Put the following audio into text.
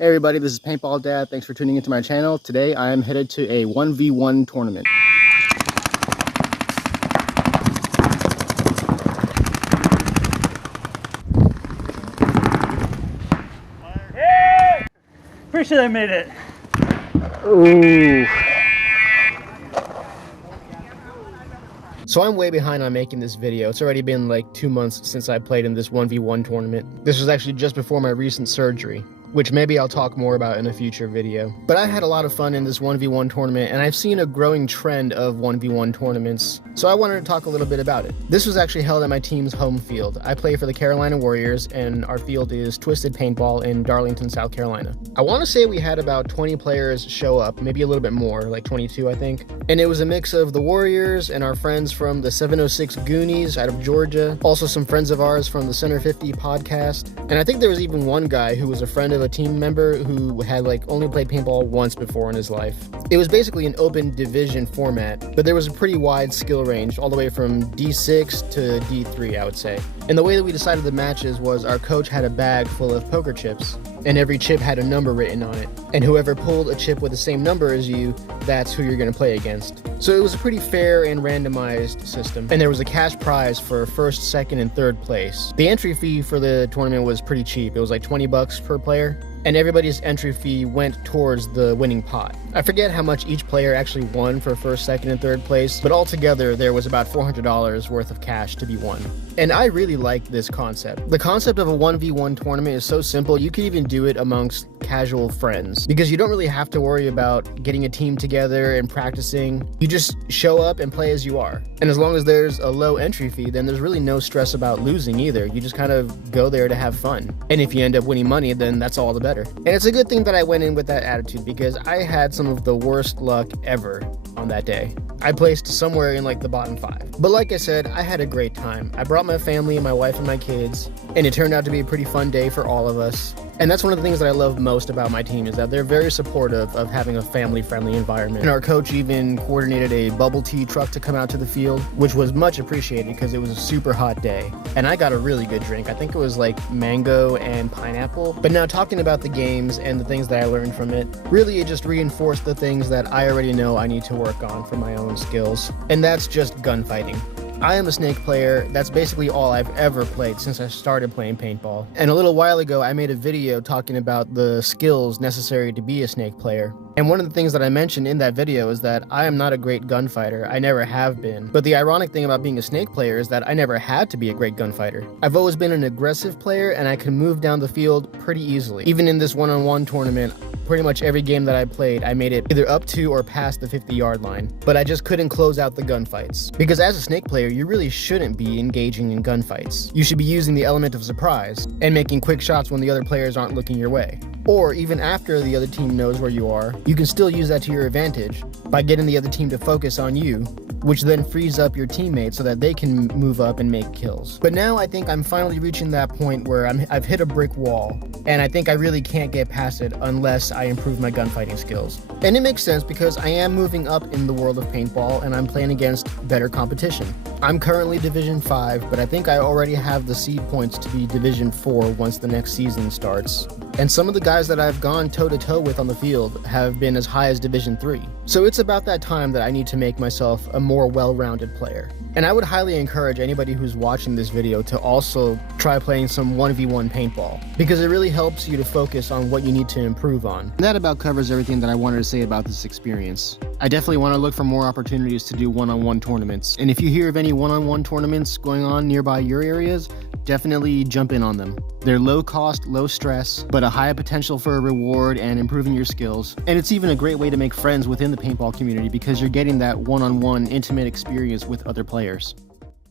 Hey everybody, this is Paintball Dad. Thanks for tuning into my channel. Today I am headed to a 1v1 tournament. Hey! Pretty sure they made it. Ooh. So I'm way behind on making this video. It's already been like 2 months since I played in this 1v1 tournament. This was actually just before my recent surgery, which maybe I'll talk more about in a future video. But I had a lot of fun in this 1v1 tournament, and I've seen a growing trend of 1v1 tournaments, so I wanted to talk a little bit about it. This was actually held at my team's home field. I play for the Carolina Warriors, and our field is Twisted Paintball in Darlington, South Carolina. I want to say we had about 20 players show up, maybe a little bit more, like 22 I think. And it was a mix of the Warriors and our friends from the 706 Goonies out of Georgia, also some friends of ours from the Center 50 podcast, and I think there was even one guy who was a friend of a team member who had only played paintball once before in his life. It was basically an open division format, but there was a pretty wide skill range, all the way from D6 to D3, I would say. And the way that we decided the matches was our coach had a bag full of poker chips, and every chip had a number written on it. And whoever pulled a chip with the same number as you, that's who you're going to play against. So it was a pretty fair and randomized system. And there was a cash prize for first, second, and third place. The entry fee for the tournament was pretty cheap. It was like 20 bucks per player. And everybody's entry fee went towards the winning pot. I forget how much each player actually won for first, second, and third place, but altogether there was about $400 worth of cash to be won. And I really like this concept. The concept of a 1v1 tournament is so simple, you can even do it amongst casual friends, because you don't really have to worry about getting a team together and practicing. You just show up and play as you are. And as long as there's a low entry fee, then there's really no stress about losing either. You just kind of go there to have fun. And if you end up winning money, then that's all the better. And it's a good thing that I went in with that attitude, because I had some of the worst luck ever on that day. I placed somewhere in the bottom 5. But like I said, I had a great time. I brought my family and my wife and my kids, and it turned out to be a pretty fun day for all of us. And that's one of the things that I love most about my team, is that they're very supportive of having a family-friendly environment. And our coach even coordinated a bubble tea truck to come out to the field, which was much appreciated because it was a super hot day. And I got a really good drink. I think it was mango and pineapple. But now, talking about the games and the things that I learned from it, really it just reinforced the things that I already know I need to work on for my own skills. And that's just gunfighting. I am a snake player. That's basically all I've ever played since I started playing paintball. And a little while ago, I made a video talking about the skills necessary to be a snake player. And one of the things that I mentioned in that video is that I am not a great gunfighter. I never have been. But the ironic thing about being a snake player is that I never had to be a great gunfighter. I've always been an aggressive player, and I can move down the field pretty easily. Even in this one-on-one tournament, pretty much every game that I played, I made it either up to or past the 50-yard line. But I just couldn't close out the gunfights. Because as a snake player, you really shouldn't be engaging in gunfights. You should be using the element of surprise and making quick shots when the other players aren't looking your way. Or even after the other team knows where you are, you can still use that to your advantage by getting the other team to focus on you, which then frees up your teammates so that they can move up and make kills. But now I think I'm finally reaching that point where I've hit a brick wall, and I think I really can't get past it unless I improve my gunfighting skills. And it makes sense because I am moving up in the world of paintball, and I'm playing against better competition. I'm currently Division 5, but I think I already have the seed points to be Division 4 once the next season starts. And some of the guys that I've gone toe-to-toe with on the field have been as high as Division 3. So it's about that time that I need to make myself a more well-rounded player. And I would highly encourage anybody who's watching this video to also try playing some 1v1 paintball, because it really helps you to focus on what you need to improve on. And that about covers everything that I wanted to say about this experience. I definitely want to look for more opportunities to do one-on-one tournaments. And if you hear of any one-on-one tournaments going on nearby your areas, definitely jump in on them. They're low cost, low stress, but a high potential for a reward and improving your skills. And it's even a great way to make friends within the paintball community, because you're getting that one-on-one intimate experience with other players.